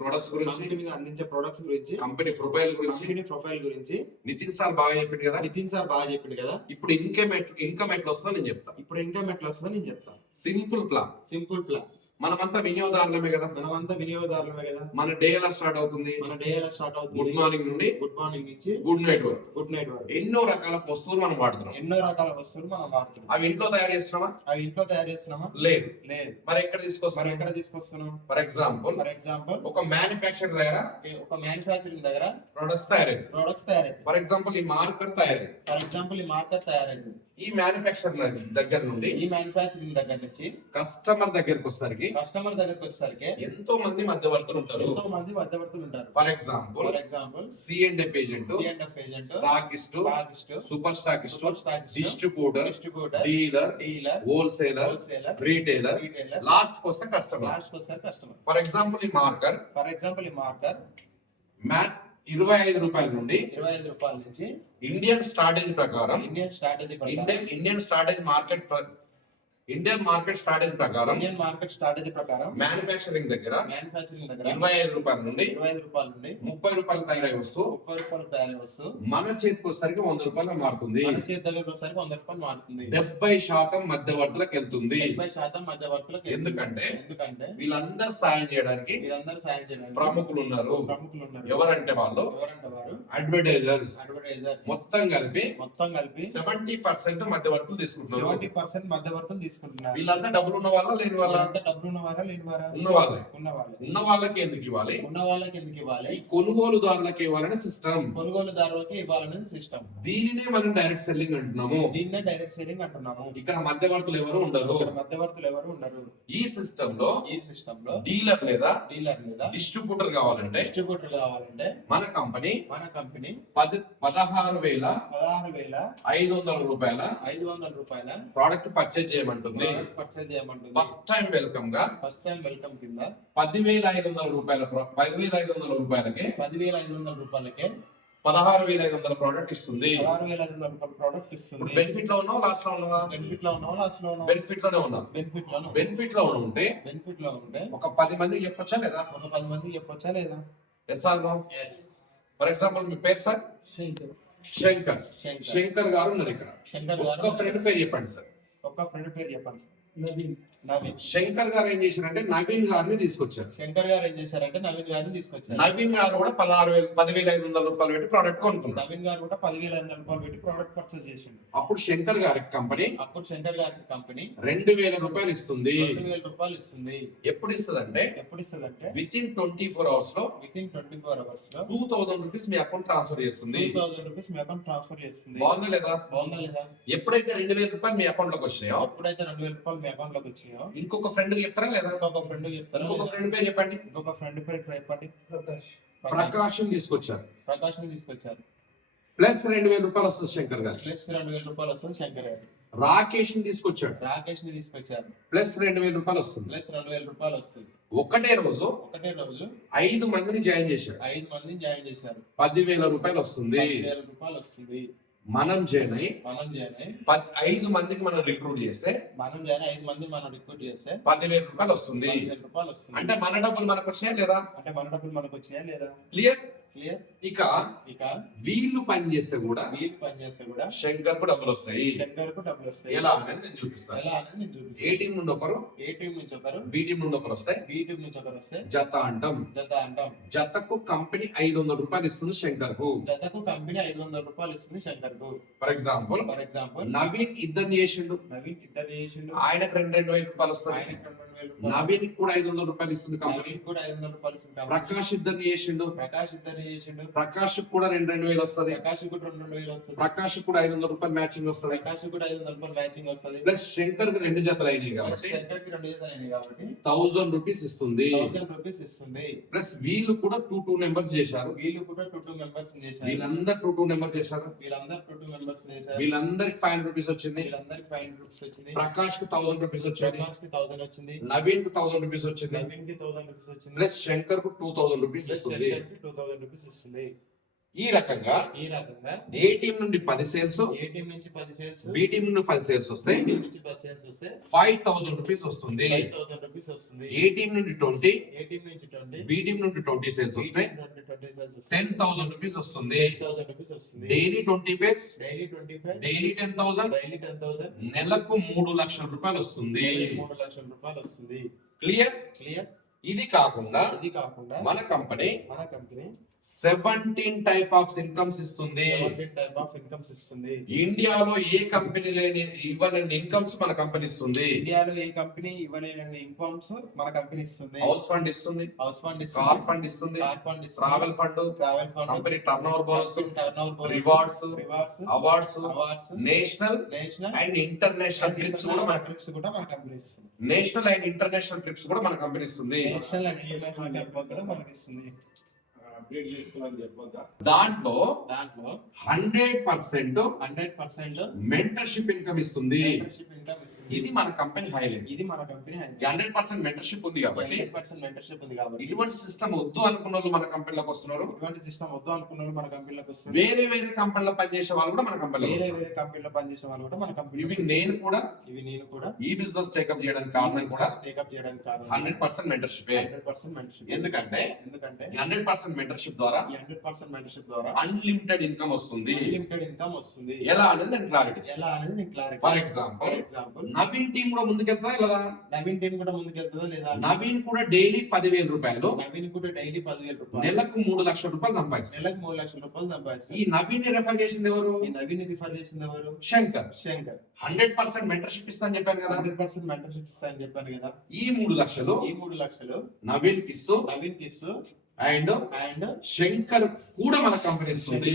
Products గురించి, company అందించే products గురించి, కంపెనీ ప్రొఫైల్ గురించి నితిన్ సార్ బాగా చెప్పిండు కదా. ఇప్పుడు ఇన్కమ్ ఎట్లా వస్తుందో నేను చెప్తా. ఇప్పుడు ఇన్కమ్ ఎట్లా వస్తుందో నేను చెప్తా. Simple plan. మనమంతా వినియోగదారులమే కదా. మన డే ఎలా స్టార్ట్ అవుతుంది? గుడ్ మార్నింగ్ నుండి గుడ్ నైట్ వరకు ఎన్నో రకాల వస్తువులు మనం వాడుతున్నాం. అవి ఇంట్లో తయారు చేస్తున్నామా? లేదు. మరి ఎక్కడ తీసుకొస్తున్నాం? ఫర్ ఎగ్జాంపుల్ ఒక మ్యానుఫ్యాక్చరింగ్ దగ్గర ప్రొడక్ట్స్ తయారైంది. ఫర్ ఎగ్జాంపుల్ ఈ మార్కర్ తయారైంది. ఈ మ్యానుఫ్యాక్చరింగ్ దగ్గర నుంచి కస్టమర్ దగ్గరకు వచ్చేసరికి ఎంతో మంది మధ్యవర్తులు ఉంటారు. For example C&F agent, stockist, super stockist, distributor, dealer, wholesaler, retailer, last వస్తే కస్టమర్. ఫర్ ఎగ్జాంపుల్ ఈ మార్కర్ 25 రూపాయల నుంచి ఇండియన్ స్ట్రాటజీ ప్రకారం ఇండియన్ మార్కెట్ స్ట్రాటజీ ప్రకారం మ్యానుఫ్యాక్చరింగ్ దగ్గర 25 రూపాయల నుండి 30 రూపాయలు తయారయ్యే వస్తువు మన చేతికి వచ్చేసరికి 100 రూపాయలు మారుతుంది. 70% మధ్యవర్తులకు వెళ్తుంది. ఎందుకంటే వీళ్ళందరూ సాయం చేయడానికి ప్రముఖులు ఉన్నారు. ఎవరంటే వాళ్ళు అడ్వర్టైజర్స్. మొత్తం కలిపి 70% మధ్యవర్తులు తీసుకుంటున్నారు. వీళ్ళంతా డబ్బులు ఉన్న వాళ్ళ లేని వాళ్ళ? ఉన్న వాళ్ళకి ఎందుకు ఇవ్వాలి? కొనుగోలుదారులకు ఇవ్వాలని సిస్టమ్. దీనినే మనం డైరెక్ట్ సెల్లింగ్ అంటున్నాము. ఇక్కడ మధ్యవర్తులు ఎవరు ఉండరు. ఈ సిస్టమ్ లో డీలర్ లేదా డిస్ట్రిబ్యూటర్ కావాలంటే మన కంపెనీ 16,500 రూపాయల ప్రోడక్ట్ పర్చేజ్ చేయమంటుంది. ఫస్ట్ టైం వెల్కమ్ కింద 10,500 రూపాయలకే 16,500 ప్రోడక్ట్ ఇస్తుంది. బెనిఫిట్ లో ఉన్నావు, లాస్ట్ లో ఉన్నావా? బెనిఫిట్ లోనే ఉన్నా. బెనిఫిట్ లో ఉంటే ఒక 10 మందికి చెప్పొచ్చా లేదా? Yes or no? For example మీ పేరు సార్? శంకర్ గారు ఉన్నారు ఇక్కడ. ఒక్క ఫ్రెండ్ పేరు చెప్పండి సార్. నవీన్. శంకర్ గారు ఏం చేశారంటే నవీన్ గారిని తీసుకొచ్చారు. నవీన్ గారు కూడా 10,500 రూపాయలు పెట్టి ప్రోడక్ట్ కొనుక్కున్నారు. పర్చేస్ చేసిండు. అప్పుడు శంకర్ గారికి కంపెనీ 2,000 రూపాయలు ఇస్తుంది. ఎప్పుడు ఇస్తుందంటే విత్ ఇన్ 24 అవర్స్ లో 2,000 రూపీస్ మీ అకౌంట్ ట్రాన్స్ఫర్ చేస్తుంది. బాగుందా లేదా? ఎప్పుడైతే 2,000 రూపాయలు మీ అకౌంట్ లోకి వచ్చినాయో ఇంకొక ఫ్రెండ్ చెప్తారా లేదా? ఇంకొక ఫ్రెండ్ పేరు చెప్పండి. ప్రకాశం తీసుకొచ్చారు. ప్లస్ 2,000 రూపాయలు వస్తుంది శంకర్ గారు. రాకేష్ ని తీసుకొచ్చాడు. ప్లస్ 2,000 రూపాయలు వస్తుంది. ఒకటే రోజు 5 మందిని జాయిన్ చేశారు. 10,000 రూపాయలు వస్తుంది. మనం జాయిన్ అయ్యి 5 మందికి మనం రిక్రూట్ చేస్తే 10,000 రూపాయలు వస్తుంది. అంటే మన డబ్బులు మనకు వచ్చినాయా లేదా? క్లియర్. ఇక వీళ్ళు పని చేస్తే కూడా శంకర్ కు డబ్బులు వస్తాయి. ఎలా అనేది నేను చూపిస్తాను. ఏ టీం నుండి ఒకరు, బి టీం నుండి ఒకరు వస్తే జత అంటాం. జతకు కంపెనీ 500 రూపాయలు ఇస్తుంది శంకర్ కు. ఫర్ ఎగ్జాంపుల్ నవీన్ ఇద్దరిని చేసిండు. ఆయనకు 2,000 రూపాయలు వస్తాయి. నవీన్ కూడా 500 రూపాయలు ఇస్తుంది కంపెనీ. ప్రకాష్ ఇద్దరిని చేసిండు. ప్రకాష్ కూడా 2,000 వస్తుంది. ప్రకాష్ కూడా 500 రూపాయలు మ్యాచింగ్ వస్తుంది. ప్లస్ శంకర్ కి 2 జతలు అయినాయి కాబట్టి 1,000 రూపీస్ ఇస్తుంది. ప్లస్ వీళ్ళు కూడా 2 మెంబర్స్ చేశారు. వీళ్ళందరూ 2 మెంబర్స్ చేశారు. వీళ్ళందరికి 500 రూపీస్ వచ్చింది. ప్రకాష్ కు 1,000 రూపీస్ వచ్చింది. నవీన్ కు 1,000 రూపీస్ వచ్చింది. ప్లస్ శంకర్ కు 2,000 రూపీస్ ఇస్తుంది. ఈ రకంగా ఏ టీం నుండి 10 సేల్స్, ఏ టీం నుంచి 10 సేల్స్, బి టీం నుండి 10 సేల్స్ వస్తే టీం నుంచి 10 సేల్స్ వస్తే 5000 రూపీస్ వస్తుంది. 5000 రూపీస్ వస్తుంది. ఏ టీం నుండి 20, ఏ టీం నుంచి 20, బి టీం నుండి 20 సేల్స్ వస్తే 20 సేల్స్ వస్తే 10000 రూపీస్ వస్తుంది. 10000 రూపీస్ వస్తుంది. Daily 20 pairs, daily 20 pairs, daily 10000, daily 10000, నెలకు 3 లక్షల రూపాయలు వస్తుంది. 3 లక్షల రూపాయలు వస్తుంది. క్లియర్? ఇది కాకుండా ఇది కాకుండా మన కంపెనీ 17 టైప్ ఆఫ్ ఇన్కమ్స్ ఇస్తుంది. 17 టైప్ ఆఫ్ ఇన్కమ్స్ ఇస్తుంది. ఇండియాలో ఏ కంపెనీ లేని ఇవ్వలేని ఇన్కమ్స్ మన కంపెనీ ఇస్తుంది. ఇండియాలో ఏ కంపెనీ ఇవ్వలేని ఇన్కమ్స్ మన కంపెనీ ఇస్తుంది. హౌస్ ఫండ్ ఇస్తుంది, హౌస్ ఫండ్ ఇస్తుంది, కార్ ఫండ్ ఇస్తుంది, కార్ ఫండ్ ఇస్తుంది, travel fund, fund, company turn over bonus, turnover bonus, rewards, rewards, awards, awards, national and international trips కూడా మన ట్రిప్స్ కూడా మన కంపెనీ ఇస్తుంది. నేషనల్ అండ్ ఇంటర్నేషనల్ ట్రిప్స్ కూడా మన కంపెనీ ఇస్తుంది. నేషనల్ అండ్ ఇంటర్నేషనల్ ట్రిప్స్ కూడా మనకి ఇస్తుంది. దాంట్లో 100% 100% మెంటర్షిప్ ఇన్కమ్ ఇస్తుంది. మెంటర్షిప్ ఇన్కమ్ ఇస్తుంది. ఇది మన కంపెనీ హైలైట్. ఇది మన కంపెనీ 100% మెంటర్షిప్ ఉంది కాబట్టి 100% మెంటర్షిప్ ఉంది కాబట్టి ఇటువంటి సిస్టమ్ వద్దు అనుకున్న వాళ్ళు మన కంపెనీలోకి వస్తున్నారు. ఇటువంటి సిస్టమ్ వద్దు అనుకున్నారు మన కంపెనీలోకి వస్తున్నారు. వేరే వేరే కంపెనీలో పనిచేసే వాళ్ళు కూడా మన కంపెనీలోకి వేరే వస్తున్నారు. వేరే కంపెనీలో పనిచేసే వాళ్ళు కూడా మన కంపెనీ. ఇవి నేను కూడా ఈ బిజినెస్ టేకప్ చేయడానికి కారణం కూడా టేకప్ చేయడానికి కారణం 100% మెంటర్షిప్. 100% మెంటర్షిప్. ఎందుకంటే 100% మెంటర్షిప్ ద్వారా 100% మెంటర్షిప్ ద్వారా అన్లిమిటెడ్ ఇన్కమ్ వస్తుంది. అన్లిమిటెడ్ ఇన్కమ్ వస్తుంది. ఎలా అనేది నేను క్లారిటీ. ఎలా అనేది నేను clarity. For example Naveen team కూడా ముందుకెళ్తారా లేదా? నవీన్ టీం కూడా ముందుకెళ్తుందా లేదా? నవీన్ కూడా డైలీ 10,000 రూపాయలు, నవీన్ కూడా డైలీ 10,000 రూపాయలు, నెలకు 3 లక్షల రూపాయలు సంపాదిస్తారు. నెలకు 3 లక్షల రూపాయలు సంపాదిస్తారు. ఈ నవీన్ రెఫర్ చేసింది ఎవరు? ఈ నవీన్ రిఫర్ చేసింది ఎవరు? శంకర్. 100% మెంటర్షిప్ ఇస్తా అని చెప్పాను కదా. 100% మెంటర్షిప్ ఇస్తా అని చెప్పాను కదా. ఈ 3 లక్షలు నవీన్ కిస్సు అండ్ శంకర్ కూడా మన కంపెనీ ఇస్తుంది.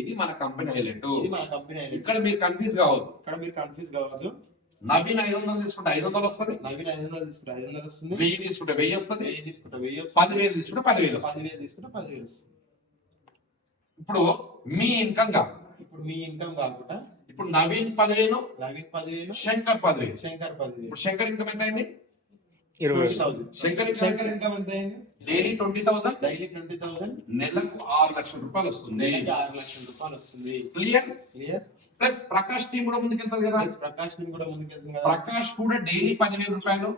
ఇది మన కంపెనీ హైలైట్. ఇక్కడ మీరు కన్ఫ్యూజ్ కావద్దు. నవీన్ 500 తీసుకుంటే 500 వస్తుంది, 1000 తీసుకుంటే 1000 వస్తుంది, 1000 తీసుకుంటే 1000 వస్తుంది, 10,000 తీసుకుంటే 10,000 వస్తుంది. ఇప్పుడు మీ ఇన్కమ్ కాకుండా ఇప్పుడు నవీన్ 10,000, శంకర్ 10,000. ఇప్పుడు శంకర్ ఇన్కమ్ ఎంత అయింది? 20,000. శంకర్ ఇన్కమ్ ఎంత అయింది? డైలీ 20,000, నెలకు 6 లక్షల రూపాయలు వస్తుంది. 6 లక్షల రూపాయలు వస్తుంది. క్లియర్? ప్లస్ ప్రకాష్ టీం కూడా ముందుకెళ్తారు కదా. ప్రకాష్ కూడా డైలీ 10,000 రూపాయలు,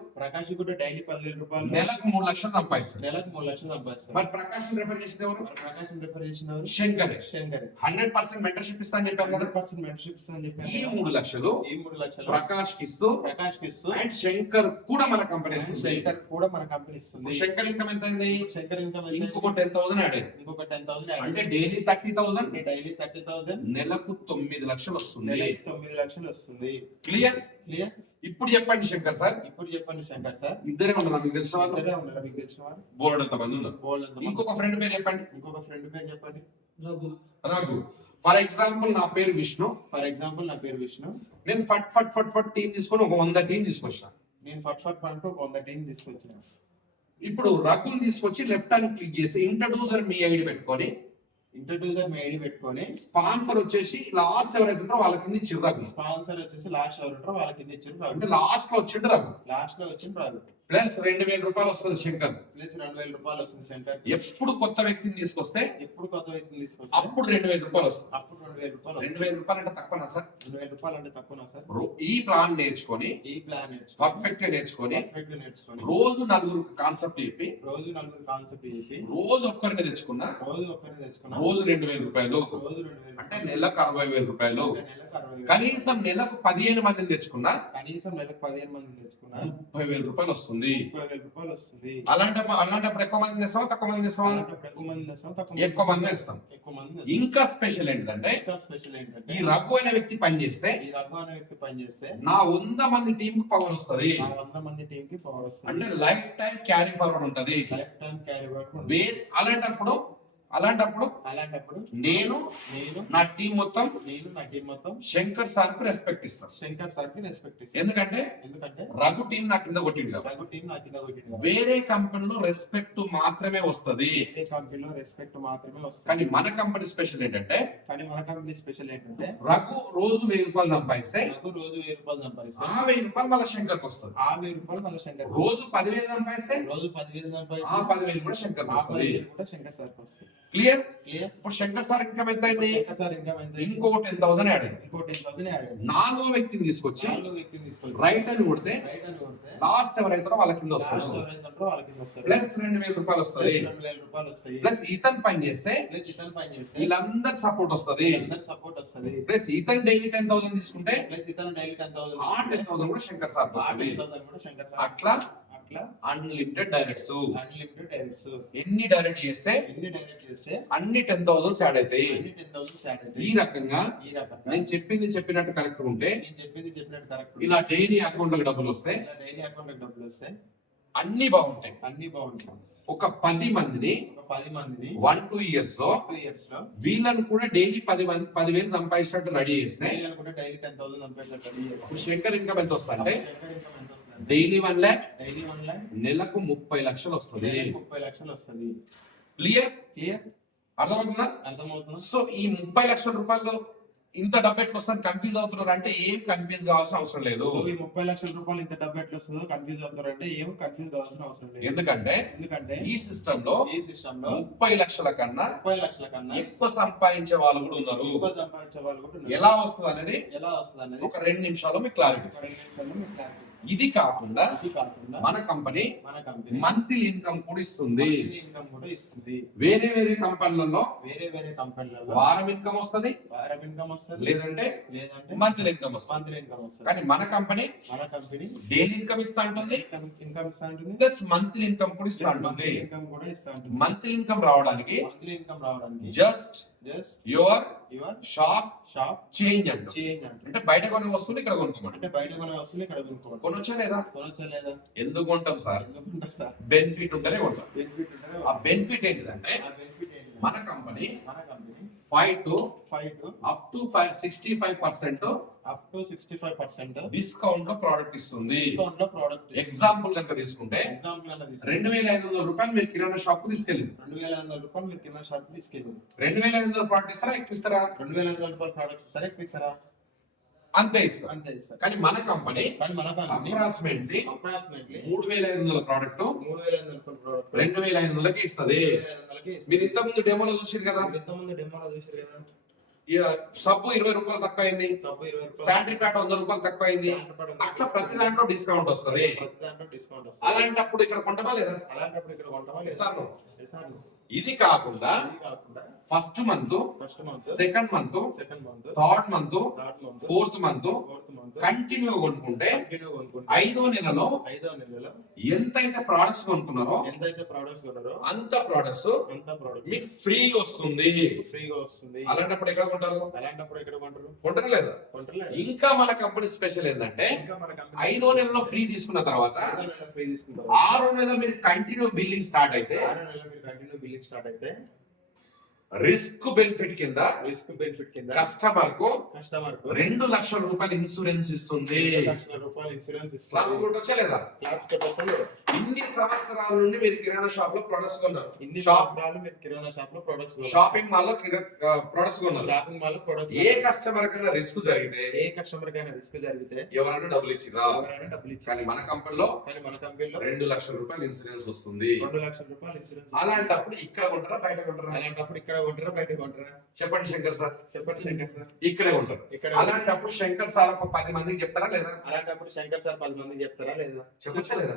నెలకు 3 లక్షలు సంపాదిస్తారు. మరి ప్రకాష్ రిఫర్ చేసింది ఎవరు? శంకర్. 100% మెంటర్షిప్ ఇస్తా అని చెప్పారు కదా. ఈ 3 లక్షలు ప్రకాష్ కిస్సు అండ్ శంకర్ కూడా మన కంపెనీ ఇస్తుంది. శంకర్ ఇన్కమ్ ఎంత అయింది? ఇంకొక 10,000 యాడ్ అయింది. అంటే డైలీ 30,000, నెలకు 9 లక్షలు వస్తుంది. క్లియర్? ఇప్పుడు చెప్పండి శంకర్ సార్. ఇద్దరే ఉన్నారా మీకు తెలిసిన వాళ్ళు? బోర్డు అంత మంది ఉన్నారు. ఇంకొక ఫ్రెండ్ పేరు చెప్పండి. రఘు. ఫర్ ఎగ్జాంపుల్ నా పేరు విష్ణు. నేను ఫట్ టీం తీసుకొని ఒక 100 టీం తీసుకొచ్చిన. ఇప్పుడు రఘుని తీసుకొచ్చి లెఫ్ట్ హ్యాండ్ క్లిక్ చేసి ఇంట్రడ్యూసర్ మీ ఐడి పెట్టుకొని స్పాన్సర్ వచ్చేసి లాస్ట్ ఎవరైతే ఉంటారో వాళ్ళ కింద ఇచ్చిండ్రు రఘు. అంటే లాస్ట్ లో వచ్చిండు రఘు. ప్లస్ 2,000 రూపాయలు వస్తుంది శంకర్. ఎప్పుడు కొత్త వ్యక్తిని తీసుకొస్తే అప్పుడు 2,000 రూపాయలు వస్తుంది. 2,000 రూపాయలు అంటే తక్కువనా సార్? ఈ ప్లాన్ నేర్చుకొని పర్ఫెక్ట్ గా నేర్చుకొని రోజు 4 కాన్సెప్ట్ చెప్పి రోజు ఒక్కరిని తెచ్చుకున్నా రోజు 2,000 రూపాయలు అంటే నెలకు 60,000 రూపాయలు. కనీసం నెలకు 15 మందిని తెచ్చుకున్నా 30,000 రూపాయలు వస్తుంది. అలాంటప్పుడు ఎక్కువ మంది తెస్తామా తక్కువ మంది తెస్తామా? ఎక్కువ మంది తెస్తాం. ఇంకా స్పెషల్ ఏంటంటే ఈ రఘు అనే వ్యక్తి పనిచేస్తే నా 100 మంది టీం కి పవర్ వస్తుంది. అంటే లైఫ్ టైం క్యారీ ఫార్వర్డ్ ఉంటది. అలాంటప్పుడు నేను నా టీం మొత్తం శంకర్ సార్ కు రెస్పెక్ట్ ఇస్తాను. ఎందుకంటే రఘు టీం నా కింద కొట్టిండు కాబట్టి. వేరే కంపెనీలో రెస్పెక్ట్ మాత్రమే వస్తది. కానీ మన కంపెనీ స్పెషల్ ఏంటంటే రఘు రోజు 1,000 రూపాయలు సంపాదిస్తే ఆ 1,000 రూపాయలు మళ్ళీ శంకర్ కు వస్తుంది. రోజు 10,000 సంపాదిస్తే ఆ 10,000 కూడా శంకర్ కు వస్తుంది. క్లియర్. క్లియర్. ఇప్పుడు శంకర్ సార్ ఇన్కమ్ ఎంత అయింది? శంకర్ సార్ ఇన్కమ్ ఎంత? ఇంకో 10,000 యాడ్ అయింది. ఇంకో 10,000 యాడ్ అయింది. నాలుగో వ్యక్తిని తీసుకొచ్చి రైట్ అని కొడితే లాస్ట్ ఎవరైతారో వాళ్ళ కింద వస్తారు. ప్లస్ 2,000 రూపాయలు వస్తుంది. ప్లస్ ఇతను పని చేస్తే వీళ్ళందరికి సపోర్ట్ వస్తుంది. ప్లస్ ఇతను డైలీ 10,000 తీసుకుంటే ఆ 10,000 కూడా శంకర్ సార్ వస్తుంది. అట్లా అన్లిమిటెడ్ డైరెక్ట్స్. ఎన్ని డైరెక్ట్ చేస్తే అన్ని 10,000 యాడ్ అవుతాయి. ఈ రకంగా నేను చెప్పింది చెప్పినట్టు కరెక్ట్ ఉంటే ఇలా డైలీ అకౌంట్ లో డబ్బులు వస్తాయి. అన్ని బాగుంటాయి. ఒక 10 మందిని 1-2 ఇయర్స్ లో వీళ్ళని కూడా డైలీ 10,000 సంపాదించినట్టు రెడీ చేస్తే శంకర్ ఇన్కమ్ ఎంత వస్తుంది అంటే డైలీ 1 lakh, నెలకు 30 లక్షలు వస్తుంది. క్లియర్. అర్థమవుతుందా? సో ఈ 30 లక్షల రూపాయలు ఇంత డబ్బు ఎట్లా వస్తుంది కన్ఫ్యూజ్ అవుతున్నారు అంటే ఏం కన్ఫ్యూజ్ కావాల్సిన అవసరం లేదు. ఈ 30 లక్షల రూపాయలు ఇంత డబ్బు ఎట్లా వస్తుందో కన్ఫ్యూజ్ అవుతారు అంటే ఏం కన్ఫ్యూజ్ కావాల్సిన అవసరం లేదు. ఎందుకంటే ఈ సిస్టమ్ లో 30 లక్షల కన్నా ఎక్కువ సంపాదించే వాళ్ళు కూడా ఉన్నారు. ఎలా వస్తుంది అనేది ఒక 2 నిమిషాల్లో మీకు క్లారిటీ ఇస్తుంది. ఇది కాకుండా మన కంపెనీ మంత్లీ ఇన్కమ్ కూడా ఇస్తుంది. వేరే వేరే కంపెనీలలో వారం ఇన్కమ్ వస్తుంది, లేదంటే మంత్లీ ఇన్కమ్ వస్తుంది. కానీ మన కంపెనీ డైలీ ఇన్కమ్ ఇస్తా ఉంటుంది, ప్లస్ మంత్లీ ఇన్కమ్ కూడా ఇస్తా ఉంటుంది. మంత్లీ ఇన్కమ్ రావడానికి జస్ట్ యువర్ షాప్ చేంజ్ అంటే బయట కొనే వస్తువులు ఇక్కడ కొనుక్కోమంటే కొనొచ్చా లేదా? ఎందుకు కొంటాం సార్? బెనిఫిట్ ఉంటేనే కొంటాం. ఆ బెనిఫిట్ ఏంటిదంటే మన company 5 to up to 65% discount లో ప్రోడక్ట్ ఇస్తుంది. ఎగ్జాంపుల్ కనుక తీసుకుంటే 2,500 రూపాయలు మీరు కిరాణా షాప్ కు తీసుకెళ్ళింది. 2,500 ప్రోడక్ట్ ఇస్తారా ఎక్కువ 2,500 ప్రోడక్ట్స్ ఇస్తారా ఎక్కువ అంతే ఇస్తారు. కానీ మన కంపెనీ అప్రాక్సిమేట్లీ 3,500 ప్రోడక్ట్ 2,500కి ఇస్తుంది. మీరు ఇంత ముందు డెమోలో చూసారు కదా, సబ్బు 20 రూపాయలు తక్కువ అయింది, శానిటరీ ప్యాడ్ 100 రూపాయలు తక్కువ అయింది. అట్లా ప్రతి దాంట్లో డిస్కౌంట్ వస్తుంది. అలాంటప్పుడు ఇక్కడ కొంటామా లేదా? ఇది కాకుండా first month, second month, third month, fourth month continue కొనుక్కుంటే 5వ నెలలో ఎంతైతే ప్రొడక్ట్స్ కొనుక్కున్నారో అంత ప్రొడక్ట్స్ మీకు ఫ్రీ వస్తుంది. అలాంటప్పుడు ఎక్కడ కొంటారు? కొంటారు లేదా? ఇంకా మన కంపెనీ స్పెషల్ ఏంటంటే 5వ నెలలో ఫ్రీ తీసుకున్న తర్వాత 6వ నెల మీరు కంటిన్యూ బిల్లింగ్ స్టార్ట్ అయితే రిస్క్ బెనిఫిట్ కింద కస్టమర్ కు 2 లక్షల రూపాయలు ఇన్సూరెన్స్ ఇస్తుంది. వచ్చా లేదా? ఇన్ని సంవత్సరాల నుండి మీరు కిరాణా షాప్ లో ప్రొడక్ట్స్ కొన్నారు, షాపింగ్ మాల్ లో ప్రొడక్ట్స్ కొన్నారు. ఏ కస్టమర్ కైనా రిస్క్ జరిగితే ఎవరైనా డబ్బులు ఇచ్చిరా? కానీ మన కంపెనీలో 2 లక్షల రూపాయలు ఇన్సూరెన్స్ వస్తుంది. అలాంటప్పుడు ఇక్కడ కొంటారా బయట కొంటారా? బయట కొంటారా? చెప్పండి శంకర్ సార్. ఇక్కడే ఉంటారు. అలాంటప్పుడు శంకర్ సార్ ఒక 10 మందికి చెప్తారా లేదా? చెప్పొచ్చా లేదా?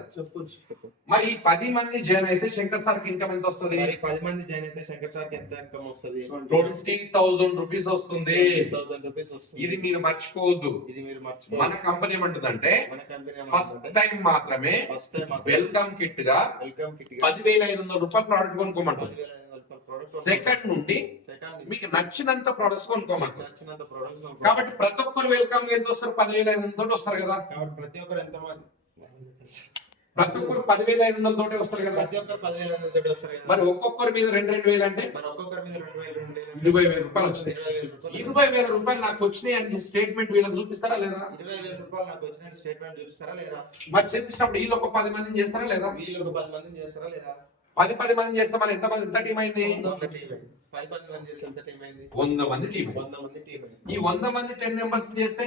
మరి 10 మంది జాయిన్ అయితే శంకర్ సార్ కి ఇన్కమ్ ఎంత వస్తుంది? 10 మంది జాయిన్ అయితే శంకర్ సార్ కి ఎంత ఇన్కమ్ వస్తుంది? 20,000 రూపీస్ వస్తుంది. ఇది మీరు మర్చిపోవద్దు. మన కంపెనీ ఏమంటుందంటే ఫస్ట్ టైం మాత్రమే వెల్కమ్ కిట్ గా 10,500 రూపాయలు ప్రోడక్ట్ కొనుక్కోమంటుంది. సెకండ్ నుండి మీకు నచ్చినంత ప్రొడక్ట్స్ కొనుక్కోమంటారు. కాబట్టి ప్రతి ఒక్కరు వెల్కమ్ ఎంత వస్తారు? 10,500 వస్తారు కదా. ప్రతి ఒక్కరు ఎంత మంది? ప్రతి ఒక్కరు 10,500 తోటే వస్తారు కదా. మరి ఒక్కొక్కరి మీద 2,000 అంటే 20,000 రూపాయలు వచ్చినాయి. 20,000 రూపాయలు నాకు వచ్చినాయి అని స్టేట్మెంట్ వీళ్ళకి చూపిస్తారా లేదా? 20,000 రూపాయలు నాకు వచ్చిన స్టేట్మెంట్ చూపిస్తారా లేదా? మరి చెప్పినప్పుడు వీళ్ళు ఒక 10 మందిని చేస్తారా లేదా? 10 మంది చేస్తే మరి ఎంత టీం అయింది? 10 మంది చేస్తే ఎంత టీం అయింది? 100 మంది టీం. ఈ 100 మంది 10 మెంబర్స్ చేస్తే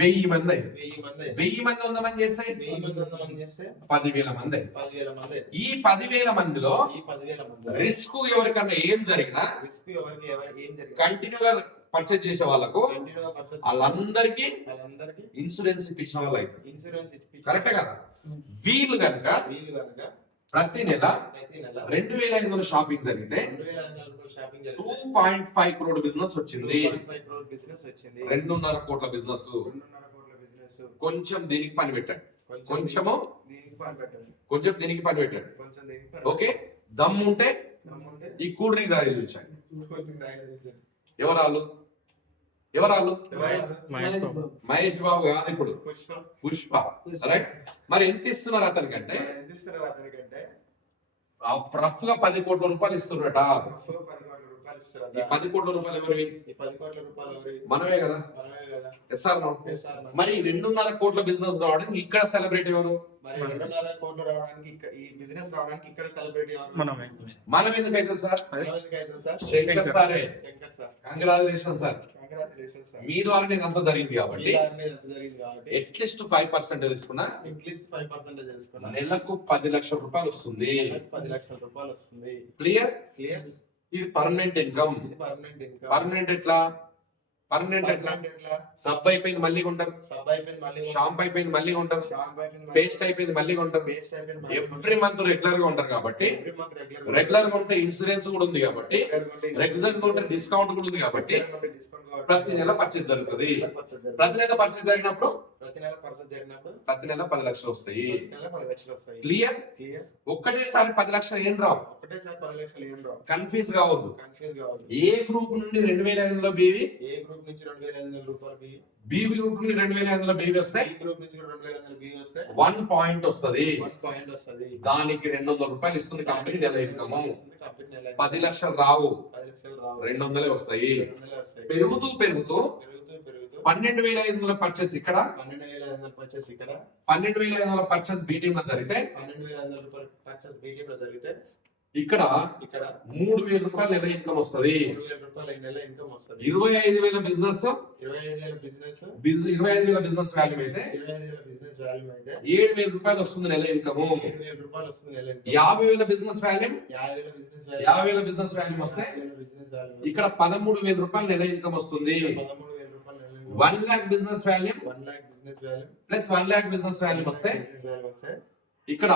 1000 మంది అయ్యారు. 1000 మంది 1000 మంది 100 మంది చేస్తే 1000 మంది చేస్తే 10,000 మంది అయ్యారు. 10,000 మంది. ఈ 10,000 మందిలో ఈ 10,000 మంది రిస్క్ ఎవరికన్నా ఏం జరిగినా రిస్క్ ఎవరికి ఏం జరిగింది కంటిన్యూగా పర్చేజ్ చేసే వాళ్ళకు కంటిన్యూగా పర్చేజ్ వాళ్ళందరికీ వాళ్ళందరికీ ఇన్సూరెన్స్ ఇప్పించిన వాళ్ళు అవుతారు. ఇన్సూరెన్స్ ఇప్పించి కరెక్ట్ కదా? వీళ్ళు కనుక వీళ్ళు కనుక ప్రతి నెల ప్రతి నెల 2,500 షాపింగ్ జరిగితే 2,500 రూపాయలు షాపింగ్ జరిగితే 2.5 crore బిజినెస్ వచ్చింది. 2.5 crore బిజినెస్ వచ్చింది. 2.5 కోట్ల బిజినెస్. 2.5 కోట్ల బిజినెస్. కొంచెం దీనికి పని పెట్టండి, కొంచెం కొంచెము దీనికి పని పెట్టండి, కొంచెం దీనికి పని పెట్టండి. కొంచెం దీనికి పని ఓకే, దమ్ము ఉంటే నమ్ముంటే ఈ కూల్ డ్రింక్ దాగి చూపించండి. కొంచెం దాని ఎవరాళ్ళు ఎవరాళ్ళు? మహేష్ బాబు కాదు, ఇప్పుడు పుష్ప పుష్ప. రైట్, మరి ఎంత ఇస్తున్నారు అతనికంటే? ఎంత ఇస్తున్నారు అతనికంటే? రఫ్ గా 10 కోట్ల రూపాయలు ఇస్తున్నారట. 10 కోట్ల రూపాయలు ఇస్తారట. ఈ 10 కోట్ల రూపాయలు ఎవరివి? ఈ 10 కోట్ల రూపాయలు ఎవరి? మనమే కదా. మనమే కదా. ఎస్ఆర్ మరి 2.5 కోట్ల బిజినెస్ రావడానికి ఇక్కడ సెలబ్రిటీ ఎవరు? మరి 2.5 కోట్లు రావడానికి ఈ బిజినెస్ రావడానికి ఇక్కడ సెలబ్రిటీ ఎవరు? మనం ఎందుకైతే సార్? ఎవరికైతే సార్? శంకర్ సారే. Shankar sir. Congratulation sir. Congratulations sir. మీ ద్వారా ఇదంతా జరిగింది కాబట్టి జరిగింది కాబట్టి అట్లీస్ట్ 5% తీసుకున్నా అట్లీస్ట్ 5% తెలుసుకున్నా నెలకు 10 లక్షల రూపాయలు వస్తుంది. 10 లక్షల రూపాయలు వస్తుంది. క్లియర్? క్లియర్. ఇది పర్మనెంట్ ఇన్కమ్. ఇది పర్మనెంట్ ఇన్కమ్. పర్మనెంట్ ఎట్లా? పర్మనెంట్ ఎట్లా? సబ్ అయిపోయింది మళ్ళీ కొంటారు, సబ్ అయిపోయింది మళ్ళీ షాంప్ అయిపోయింది మళ్ళీ కొంటారు, షాంప్ అయిపోయింది పేస్ట్ అయిపోయింది మళ్ళీ కొంటారు. పేస్ట్ అయిపోయింది మళ్ళీ ఎవ్రీ మంత్ రెగ్యులర్ గా ఉంటారు కాబట్టి ఎవ్రీ మంత్ రెగ్యులర్ గా ఉంటే ఇన్సూరెన్స్ కూడా ఉంది కాబట్టి రెగ్యులర్ గా ఉంటే డిస్కౌంట్ కూడా ఉంది కాబట్టి డిస్కౌంట్ ప్రతి నెల పర్చేజ్ జరుగుతుంది. ప్రతి నెల పర్చేజ్ జరిగినప్పుడు ప్రతి నెల పర్చేజ్ జరిగినప్పుడు ప్రతి నెల 10 లక్షలు వస్తాయి. ప్రతి నెల 10 లక్షలు వస్తాయి. క్లియర్? క్లియర్. ఒక్కటేసారి 10 లక్షలు ఏం రావు. ఒకటేసారి 10 లక్షలు ఏం రావు. కన్ఫ్యూజ్ కావద్దు. కన్ఫ్యూజ్ కావద్దు. ఏ గ్రూప్ నుండి 2,500 బీవీ, ఏ గ్రూప్ నుంచి 2,500 రూపాయలు బి, బీవీ గ్రూప్ నుండి 2,500 బీవీ వస్తాయి. ఈ గ్రూప్ నుంచి 2,500 బి వస్తే 1 పాయింట్ వస్తది. 1 పాయింట్ వస్తది. దానికి 200 రూపాయలు ఇస్తుంది కంపెనీ నెల ఇన్కమ్. కంపెనీ నెల 10 లక్షలు రావు, 10 లక్షలు రావు. 200 వస్తాయి. 200 వస్తాయి. పెరుగుతూ పెరుగుతూ పెరుగుతూ 12,500 పర్చేస్ ఇక్కడ, 12,500 పర్చేస్ ఇక్కడ, 12,500 పర్చేస్ బీటీఎం లో జరిగితే 12,500 రూపాయలు పర్చేస్ బీటీఎం లో జరిగితే ఇక్కడ ఇక్కడ 3,000 రూపాయలు నెల ఇన్కమ్ వస్తది. 3,000 రూపాయలు ఈ నెల ఇన్కమ్ వస్తది. 25,000 బిజినెస్, 25,000 బిజినెస్, 25,000 బిజినెస్ వాల్యూ అయితే 25,000 బిజినెస్ వాల్యూ అయితే 7,000 రూపాయలు వస్తుంది నెల ఇన్కమ్. 7,000 రూపాయలు వస్తుంది నెల income. 50,000 business value, 50,000 business value, 50,000 business value వస్తే 50,000 బిజినెస్ వాల్యూ ఇక్కడ 13,000 రూపాయలు నెల ఇన్కమ్ వస్తుంది. 13,000 రూపాయలు నెల income. 1 lakh business value 1 lakh business value plus 1 lakh business value వస్తే బిజినెస్ వాల్యూ వస్తే ఇక్కడ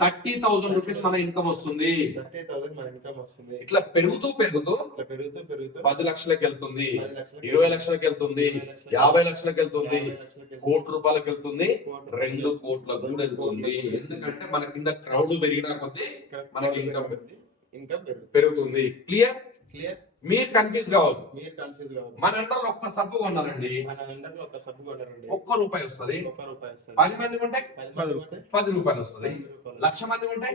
30,000 రూపీస్ మన ఇన్కమ్ వస్తుంది. 30,000 మన ఇన్కమ్ వస్తుంది. ఇట్లా పెరుగుతూ పెరుగుతూ ఇట్లా పెరుగుతూ 10 లక్షలకు వెళ్తుంది, 10 లక్షలకి, 20 లక్షలకు వెళ్తుంది, 50 లక్షలకు వెళ్తుంది, 50 లక్షలకి, కోటి రూపాయలకు వెళ్తుంది, 2 కోట్లకు కూడా వెళ్తుంది. ఎందుకంటే మన కింద క్రౌడ్ పెరిగినా కొద్దీ మనకి ఇన్కమ్ ఇన్కమ్ పెరుగుతుంది. క్లియర్? క్లియర్. మీరు కన్ఫ్యూజ్ కావద్దు. మీరు కన్ఫ్యూజ్ కావద్దు. మన అండర్ ఒక్క సబ్బు కొన్నారండి, మన అండర్లో ఒక సబ్బు కొన్నారండి, 1 రూపాయి వస్తుంది. 1 రూపాయి వస్తుంది. 10 మంది కొంటే 10 కొంటే 10 రూపాయలు వస్తుంది. 10 రూపాయలు. 1,00,000 మంది కొంటే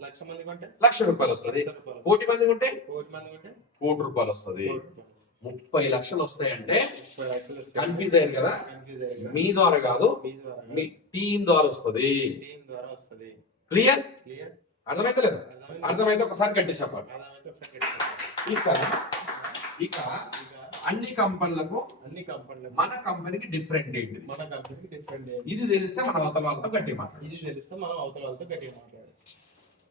లక్ష మంది కొంటే 1,00,000 రూపాయలు వస్తుంది. 1,00,000 రూపాయలు. 1,00,000 మంది కొంటే 1,00,000 మంది కొంటే 1,00,000 రూపాయలు వస్తుంది. 1,00,000 రూపాయలు వస్తుంది. 30 లక్షలు వస్తాయంటే 30 లక్షలు వస్తాయి. కన్ఫ్యూజ్ అయ్యారు కదా? కన్ఫ్యూజ్ అయ్యారు. మీ ద్వారా కాదు, మీ ద్వారా మీ టీం ద్వారా వస్తుంది. టీం ద్వారా వస్తుంది. క్లియర్? క్లియర్. అర్థమైతే లేదు? అర్థమైతే ఒకసారి గట్టి చెప్పాలి. అర్థమైతే ఒకసారి గట్టిగా. ఇక అన్ని కంపెనీలకు అన్ని కంపెనీలు మన కంపెనీకి డిఫరెంట్ ఏంటిది? మన కంపెనీకి డిఫరెంట్ ఇది తెలిస్తే మన అవతల వాళ్ళతో గట్టి మాట్లాడాలి. ఇది తెలిస్తే మనం అవతల వాళ్ళతో గట్టిగా మాట్లాడచ్చు.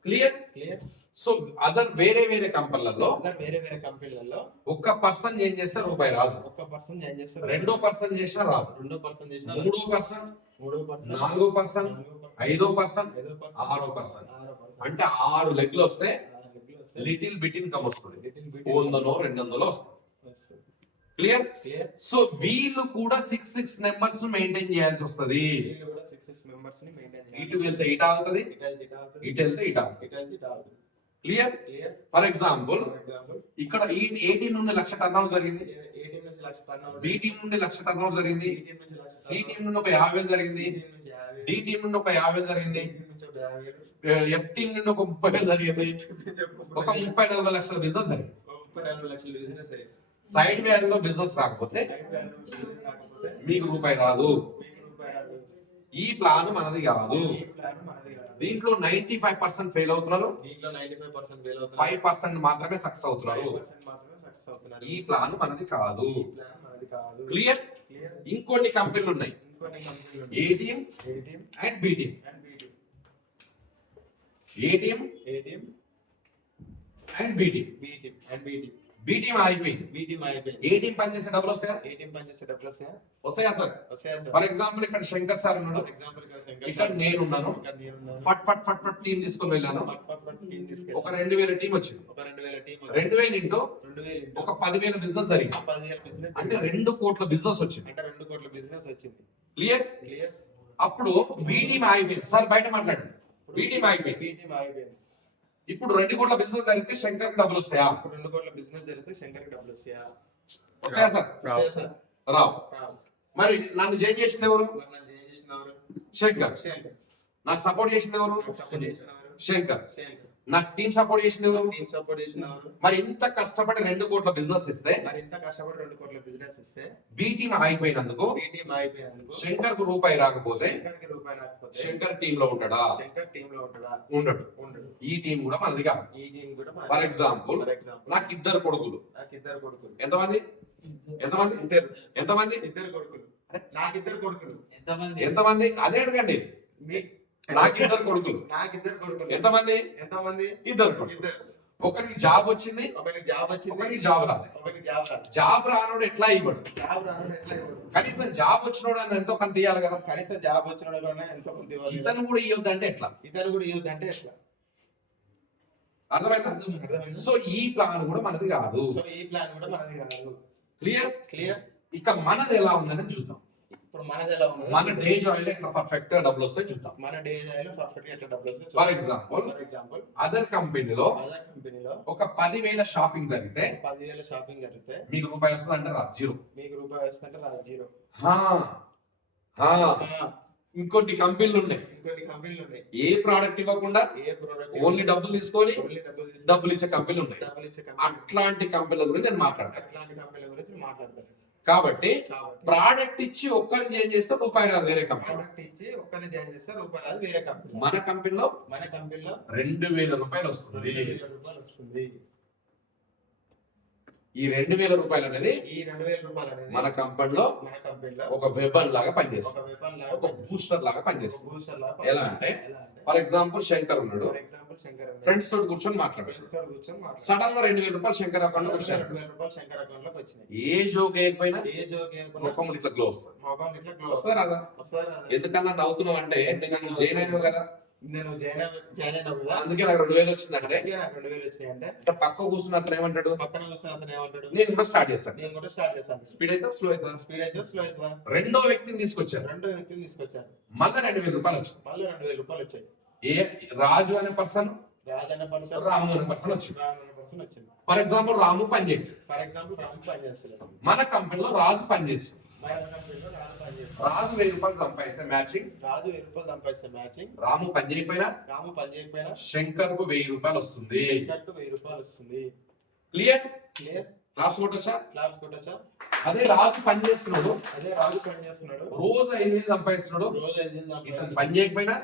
క్లియర్? క్లియర్. సో అదర్ వేరే వేరే కంపెనీలలో వేరే వేరే కంపెనీలలో ఒక్క పర్సన్ ఏం చేస్తే రూపాయి రాదు, 1% ఏం చేస్తారు, 2% చేసినా రాదు, 2% చేసినా 3%, 3%, 4%, 5%, 6%. అంటే 6 లెగ్లు వస్తే లిటిల్ బిట్ ఇన్కమ్ వస్తుంది. 100 200 వస్తుంది. క్లియర్? క్లియర్. సో వీళ్ళు కూడా 6 మెంబర్స్ మెయింటైన్ చేయాల్సి వస్తుంది. వీళ్ళు కూడా 6 మెంబర్స్ ని మెయింటైన్ చేయాలి. ఇటు వెళ్తే ఇటు అవుతుంది, ఇటు వెళ్తే ఇటు అవుతుంది. క్లియర్? క్లియర్. ఫర్ ఎగ్జాంపుల్ ఇక్కడ ఈ టీం నుండి 1,00,000 టర్న్ అవుట్ జరిగింది, 18 నుంచి 1,00,000 టర్న్ అవుట్, బి టీం నుండి 1,00,000 టర్న్ అవుట్ జరిగింది, టీం నుంచి 1,00,000, సి టీం నుండి ఒక 50,000 జరిగింది, డి టీం నుండి ఒక 50,000 జరిగింది, నుంచి 50,000, ఎఫ్ టీం నుండి ఒక 30,000 జరిగింది, ఒక 34 లక్షల బిజినెస్ జరిగింది. 34 లక్షల బిజినెస్ అయ్యింది. సైడ్ వ్యాల్యూలో బిజినెస్ రాకపోతే మీకు రూపాయి రాదు. ఈ ప్లాన్ మనది కాదు. దీంట్లో 95% ఫెయిల్ అవుతున్నారు, 5% మాత్రమే సక్సెస్ అవుతున్నారు. ఈ ప్లాన్ మనది కాదు. క్లియర్? ఇంకొన్ని కంపెనీలు ఉన్నాయి, A team and B team. A team and B team. B team అయిపోయింది. ఏ టీం పనిచేసే డబ్బులు వస్తాయా? వస్తాయా సార్? ఫర్ ఎగ్జాంపుల్ ఇక్కడ శంకర్ సార్ ఉన్నాడు, ఇక్కడ నేనున్నాను. ఫట్ ఫట్ ఫట్ ఫట్ టీం తీసుకొని వెళ్ళాను. ఒక 2000 టీం వచ్చింది. 2000 ఇంటూ ఒక 10,000 బిజినెస్ జరిగింది, అంటే 2 కోట్ల బిజినెస్ వచ్చింది. క్లియర్? అప్పుడు బి టీం ఆగిపోయింది. సార్ బయట మాట్లాడండి. బి టీం ఆగిపోయింది. ఇప్పుడు 2 కోట్ల బిజినెస్ జరిగితే శంకర్ డబ్బులు వస్తాయా? వస్తాయా సార్? రావు. మరి నన్ను జాయిన్ చేసింది ఎవరు? శంకర్. నాకు సపోర్ట్ చేసింది ఎవరు? శంకర్. నాకు టీం సపోర్ట్ చేసింది ఎవరు? మరి ఇంత కష్టపడి 2 కోట్ల బిజినెస్ ఇస్తే బి టీం ఆగిపోయినందుకు శంకర్ కు రూపాయి రాకపోతే శంకర్ టీమ్ లో ఉంటాడా? ఉండడు. ఈ టీం కూడా మనది కాదు. ఫర్ ఎగ్జాంపుల్ నాకు 2 కొడుకులు. ఎంతమంది? ఎంతమంది? అదే అడగండి. నాకు 2 కొడుకులు. ఎంతమంది? 2 కొడుకులు. ఒకరికి జాబ్ వచ్చింది, ఒకరికి జాబ్ రాలేదు. జాబ్ రానోడు ఎట్లా ఇవ్వడు? కనీసం జాబ్ వచ్చినోడు అని ఎంతో కొంత ఇవ్వాలి కదా. ఇతను కూడా ఇవ్వద్దు అంటే ఎట్లా? అర్థమైందా? సో ఈ ప్లాన్ కూడా మనది కాదు. క్లియర్? ఇక మనది ఎలా ఉందని చూద్దాం. మన డే జాయిల్ ఎట్లా పర్ఫెక్ట్ డబ్బులు వస్తాయి చూద్దాం. ఫర్ ఎగ్జాంపుల్ అదర్ కంపెనీలో ఒక 10,000 షాపింగ్ జరిగితే మీకు రూపాయి వస్తుంది అంటే రాదు, జీరో. ఇంకొన్ని కంపెనీలు ఉన్నాయి, ఏ ప్రోడక్ట్ ఇవ్వకుండా ఓన్లీ డబ్బులు తీసుకొని డబ్బులు ఇచ్చే కంపెనీలు ఉన్నాయి. అట్లాంటి కంపెనీల గురించి నేను మాట్లాడతాను. కాబట్టి ప్రోడక్ట్ ఇచ్చి ఒక్కరిని జాయిన్ చేస్తే రూపాయి రాదు, వేరే కంపెనీ. మన కంపెనీలో 2,000 రూపాయలు వస్తుంది. ఈ 2,000 రూపాయలు అనేది మన కంపెనీలో ఒక వెబన్ లాగా పనిచేస్తుంది, ఒక బూస్టర్ లాగా పనిచేస్తుంది. ఎలా అంటే ఫర్ ఎగ్జాంపుల్ శంకర్ ఉన్నాడు, ఫ్రెండ్స్ తోటి కూర్చొని మాట్లాడాడు. సడన్ గా 2,000 రూపాయలు శంకర్ అకౌంట్ లో వచ్చారు. ఏ జోక్ వేయకపోయినా ముఖం ఇట్లా గ్లో వస్తుంది కదా. ఎందుకన్నా నవ్వుతున్నావు అంటే నేను జాయిన్ అయినావు కదా, అందుకే నాకు 2,000 వచ్చిందంటే పక్క కూర్చున్న అతను ఏమంటాడు? నేను కూడా స్టార్ట్ చేస్తాను. స్పీడ్ అయితే స్లో అవుతా. రెండో వ్యక్తిని తీసుకొచ్చారు, మళ్ళీ 2,000 రూపాయలు వచ్చాయి. ఏ రాజు అనే పర్సన్, రాము అనే పర్సన్ వచ్చింది. ఫర్ ఎగ్జాంపుల్ రాము పని చేయట్లేదు. మన కంపెనీలో రాజు పని చేస్తుంది. రాజు 1,000 రూపాయలు సంపాదిస్తే మ్యాచింగ్, రాము పని చేయకపోయినా శంకర్ కు 1,000 రూపాయలు వస్తుంది. క్లియర్? క్లాస్ కొట్టొచ్చా? అదే రాజు పని చేస్తున్నాడు, రోజు 5,000 సంపాదిస్తున్నాడు. ఇతను పని చేయకపోయినా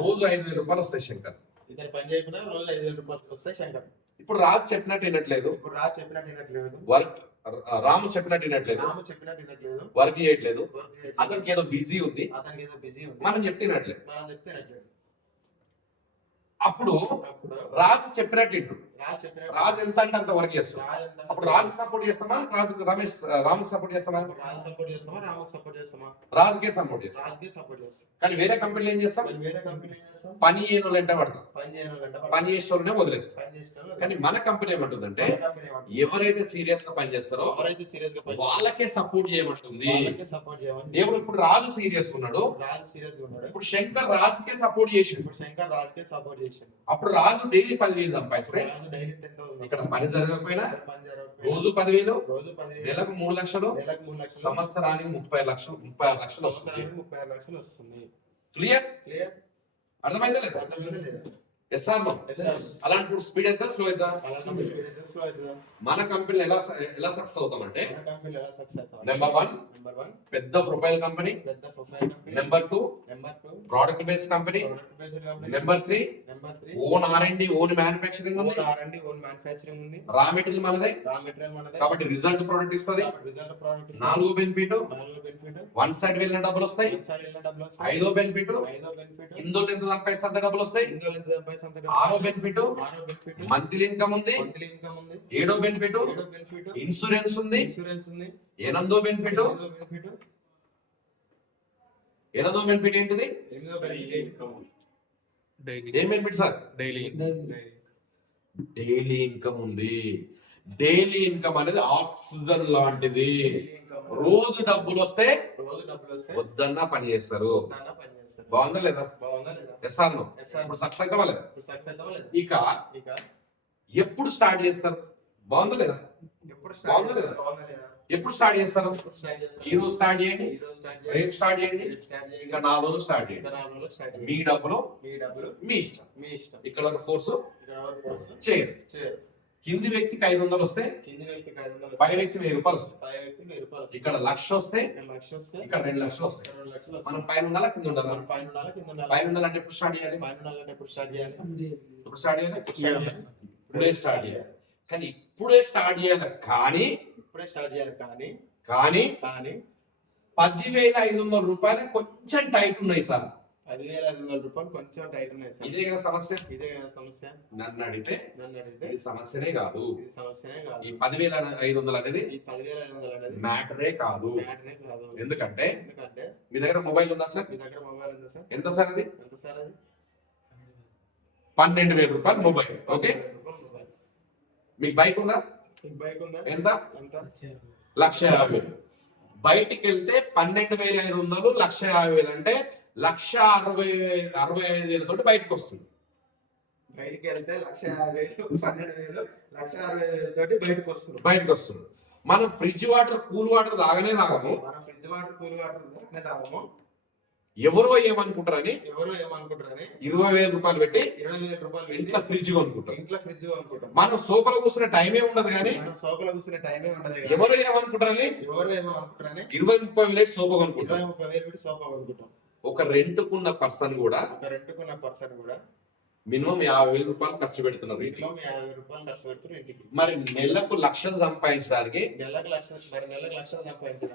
రోజు 5,000 రూపాయలు వస్తాయి శంకర్. ఇప్పుడు రాజు చెప్పినట్టు వినట్లేదు, వర్క్ రాము చెప్పినట్టు వినట్లేదు, వర్క్ చేయట్లేదు. అతనికి ఏదో బిజీ ఉంది, మనం చెప్తున్నట్లేదు. అప్పుడు రాజు చెప్పినట్టు వింటుడు. రాజు ఎంత అంటే అంత వర్క్ చేస్తాడు. అప్పుడు రాజు సపోర్ట్ చేస్తామా, రాముకి సపోర్ట్ చేస్తామా? రాజుకే సపోర్ట్ చేస్తాం. కానీ వేరే కంపెనీలు ఏం చేస్తాం? పని చేయని వాళ్ళు వెంట పడతాం, పని చేసే వాళ్ళనే వదిలేస్తాం. కానీ మన కంపెనీ ఏమంటుందంటే ఎవరైతే సీరియస్ గా పని చేస్తారో వాళ్ళకే సపోర్ట్ చేయమంటుంది. దేవుడు ఇప్పుడు రాజు సీరియస్ ఉన్నాడు, ఇప్పుడు శంకర్ రాజుకే సపోర్ట్ చేసిండు. అప్పుడు రాజు డైలీ 10,000 సంపాదిస్తే ఇక్కడ పని జరగకపోయినా రోజు 10,000, నెలకు 3 లక్షలు, సంవత్సరానికి 36 లక్షలు వస్తుంది. క్లియర్? అర్థమైందా లేదా? ఎస్ఆర్ అలాంటి స్పీడ్ అయితే స్లో అవుతా మన కంపెనీలో ఎలా సక్సెస్ అవుతామంటే నెంబర్ 1 పెద్ద profile company, number 2 product based company, number 3 own R&D own manufacturing ఉంది, రా మెటీరియల్ మనదే కాబట్టి రిజల్ట్ ప్రోడక్ట్ ఇస్తుంది. 4వ బెనిఫిట్ వన్ సైడ్ వెళ్ళిన డబ్బులు వస్తాయి. 5వ బెనిఫిట్ ఇందులో ఎంత సంపాదిస్తే డబ్బులు వస్తాయి. 6వ బెనిఫిట్ మంత్లీ ఇన్కమ్ ఉంది. 7వ బెనిఫిట్ ఇన్సూరెన్స్ ఉంది. 8వ బెనిఫిట్ ఏంటిది? ఏం బెనిఫిట్ సార్? డైలీ ఇన్కమ్ ఉంది. డైలీ ఇన్కమ్ అనేది ఆక్సిజన్ లాంటిది. రోజు డబ్బులు వస్తే వద్దన్నా పని చేస్తారు. బాగుందా లేదా? Yes or no? ఇప్పుడు సక్సెస్ అవుతావా లేదా? ఇక ఎప్పుడు స్టార్ట్ చేస్తారు? బాగుందా లేదా? బాగుందా లేదా? ఎప్పుడు స్టార్ట్ చేస్తారు? ఈ రోజు స్టార్ట్ చేయండి, రేపు స్టార్ట్ చేయండి, ఇంకా 4 రోజులు స్టార్ట్ చేయండి. మీ డబ్బులు మీ ఇష్టం. ఇక్కడ ఒక ఫోర్స్ చేయరు. కింది వ్యక్తికి 500 వస్తే పై వ్యక్తి 1000 రూపాయలు వస్తాయి. ఇక్కడ 1,00,000 వస్తే ఇక్కడ 2 లక్షలు వస్తాయి. మనం పైన ఉండాలా కింద ఉండాలా? పైన ఉండాలంటే ఎప్పుడు స్టార్ట్ చేయాలి? ఇప్పుడే స్టార్ట్ చేయాలి. కానీ ఇప్పుడే స్టార్ట్ చేయాలి. కానీ 10,500 రూపాయలు కొంచెం టైట్ ఉన్నాయి సార్. 10,500 రూపాయలు కొంచెం టైట్ ఉన్నాయి సార్. ఇదే కదా సమస్య. నన్ను అడిగితే ఇది సమస్యనే కాదు. ఈ 10,500 అనేది మ్యాటరే కాదు. ఎందుకంటే మీ దగ్గర మొబైల్ ఉందా సార్? ఎంత సార్ అది? 12,000 రూపాయలు మొబైల్. ఓకే, మీకు బైక్ ఉందా? ఎంత? 1,50,000. బయటికి వెళ్తే 12,500 1,50,000 అంటే 1,65,000 తోటి బయటకు వస్తుంది. బయటికి వెళ్తే 1,50,000 12,000 1,60,000 తోటి బయటకు వస్తుంది. మనం ఫ్రిడ్జ్ వాటర్ కూల్ వాటర్ తాగనే తాగము. ఎవరో ఏమనుకుంటారని 20,000 రూపాయలు పెట్టి ఇంట్లో ఫ్రిడ్జ్ కొనుక్కుంటాం. మనం సోఫాలో కూర్చునే టైమే ఉండదు కానీ ఎవరో ఏమనుకుంటారని 20-30 వేలు సోఫా కొనుక్కుంటాం. ఒక రెంట్కున్న పర్సన్ కూడా మినిమం 50,000 రూపాయలు ఖర్చు పెడుతున్నారు. మరి నెలకు లక్షలు సంపాదించడానికి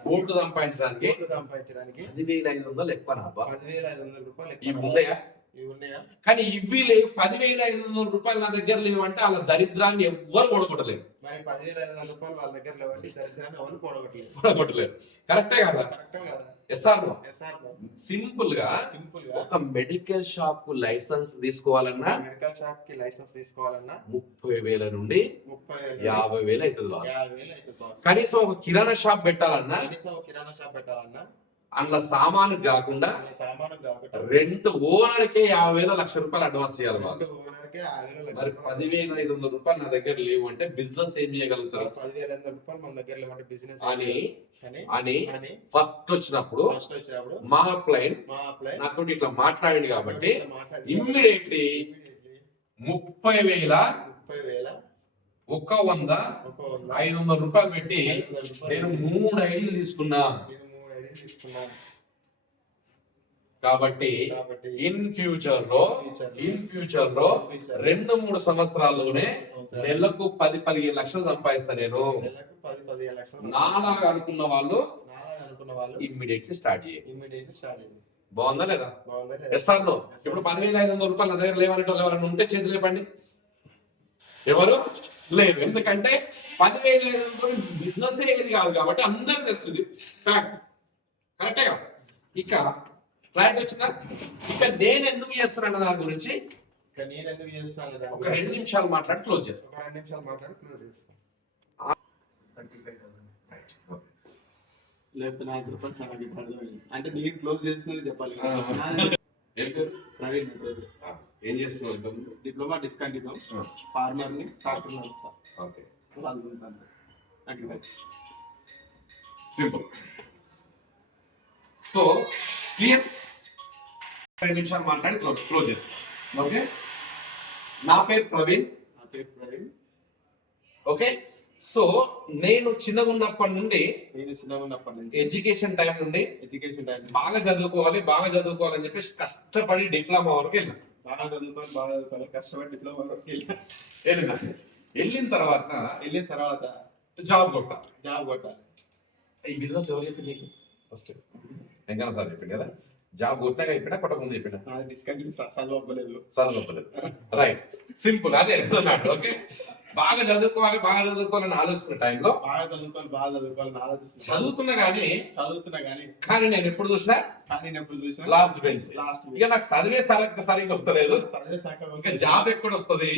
కోట్లు సంపాదించడానికి 10,500 ఎక్కువ. 10,500 రూపాయలు ఇవి ఉన్నాయా? కానీ ఇవి లేవు. 10,500 రూపాయలు నా దగ్గర లేవు అంటే వాళ్ళ దరిద్రాన్ని ఎవ్వరు కూడగొట్టలేరు. మరి 10,500 రూపాయలు వాళ్ళ దగ్గర లేవంటే దరిద్రాన్ని ఎవరు కూడగొట్టలేరు. కరెక్టే కదా? ఎస్ఆర్ సింపుల్ గా ఒక మెడికల్ షాప్ కు లైసెన్స్ తీసుకోవాలన్నా 30,000 నుండి 50,000 అవుతుంది. కనీసం ఒక కిరాణా షాప్ పెట్టాలన్నా అందులో సామాను కాకుండా రెంట్ ఓనర్ కే 50,000 1,00,000 రూపాయలు అడ్వాన్స్ చేయాలి. మరి 10,500 రూపాయలు నా దగ్గర లేవు అంటే బిజినెస్ ఏం చేయగలుగుతారు అని ఫస్ట్ వచ్చినప్పుడు మా అప్లైన్ నాతో ఇట్లా మాట్లాడింది కాబట్టి ఇమ్మీడియట్లీ 30,000 100 రూపాయలు పెట్టి నేను 3 ఐడీలు తీసుకున్నా. కాబట్టి ఇన్ ఫ్యూచర్ లో 2-3 సంవత్సరాల్లోనే నెలకు 10-15 లక్షలు సంపాదిస్తా. నేను నాలాగా అనుకున్న వాళ్ళు ఇమ్మీడియట్లీ స్టార్ట్ చేయాలి. బాగుందా లేదా? Yes or no? ఇప్పుడు 10,500 రూపాయలు నా దగ్గర లేవనేటోళ్ళు ఎవరైనా ఉంటే చేతులు లేపండి. ఎవరు లేదు. ఎందుకంటే 10,500 బిజినెస్ ఏది కాదు కాబట్టి అందరికి తెలుస్తుంది. ఫ్యాక్ట్ కరెక్టే కదా? ఇక క్లారిటీ వచ్చిందా? ఇక నేను ఎందుకు చేస్తున్నా దాని గురించి ఒక 2 నిమిషాలు మాట్లాడి క్లోజ్ చేస్తాను. లేకపోతే 4 రూపాయలు సార్ అంటే నేను క్లోజ్ చేస్తున్నది చెప్పాలి. ఏం పేరు? ప్రవీణ్. ఏం చేస్తున్నావు? డిప్లొమా డిస్కంటిన్యూ ఫార్మర్ ని తాకుతున్నాను sir. Okay, simple. So clear? 2 నిమిషాలు మాట్లాడి క్లోజ్ చేస్తాం. ఓకే, నా పేరు ప్రవీణ్. నా పేరు ప్రవీణ్. ఓకే, సో నేను చిన్నగా ఉన్నప్పటి నుండి ఎడ్యుకేషన్ టైం నుండి బాగా చదువుకోవాలని చెప్పేసి కష్టపడి డిప్లొమా వరకు వెళ్ళిన. వెళ్ళిన తర్వాత జాబ్ కొట్టాలి. ఈ బిజినెస్ ఎవరు చెప్పింది నీకు? ఫస్ట్ వెంకన్న సార్ చెప్పింది కదా. జాబ్ కొట్టినాక చెప్పినా కొట్టక ముందు చెప్పినా? చదవలేదు. రైట్, సింపుల్, అదే అన్నమాట. ఓకే, బాగా చదువుకోవాలని ఆలోచిస్తున్న టైంలో చదువుతున్నా కానీ నేను ఎప్పుడు చూసినా లాస్ట్ బెంచ్. ఇక నాకు చదివే సరిగ్గా వస్తలేదు. జాబ్ ఎక్కడ వస్తుంది?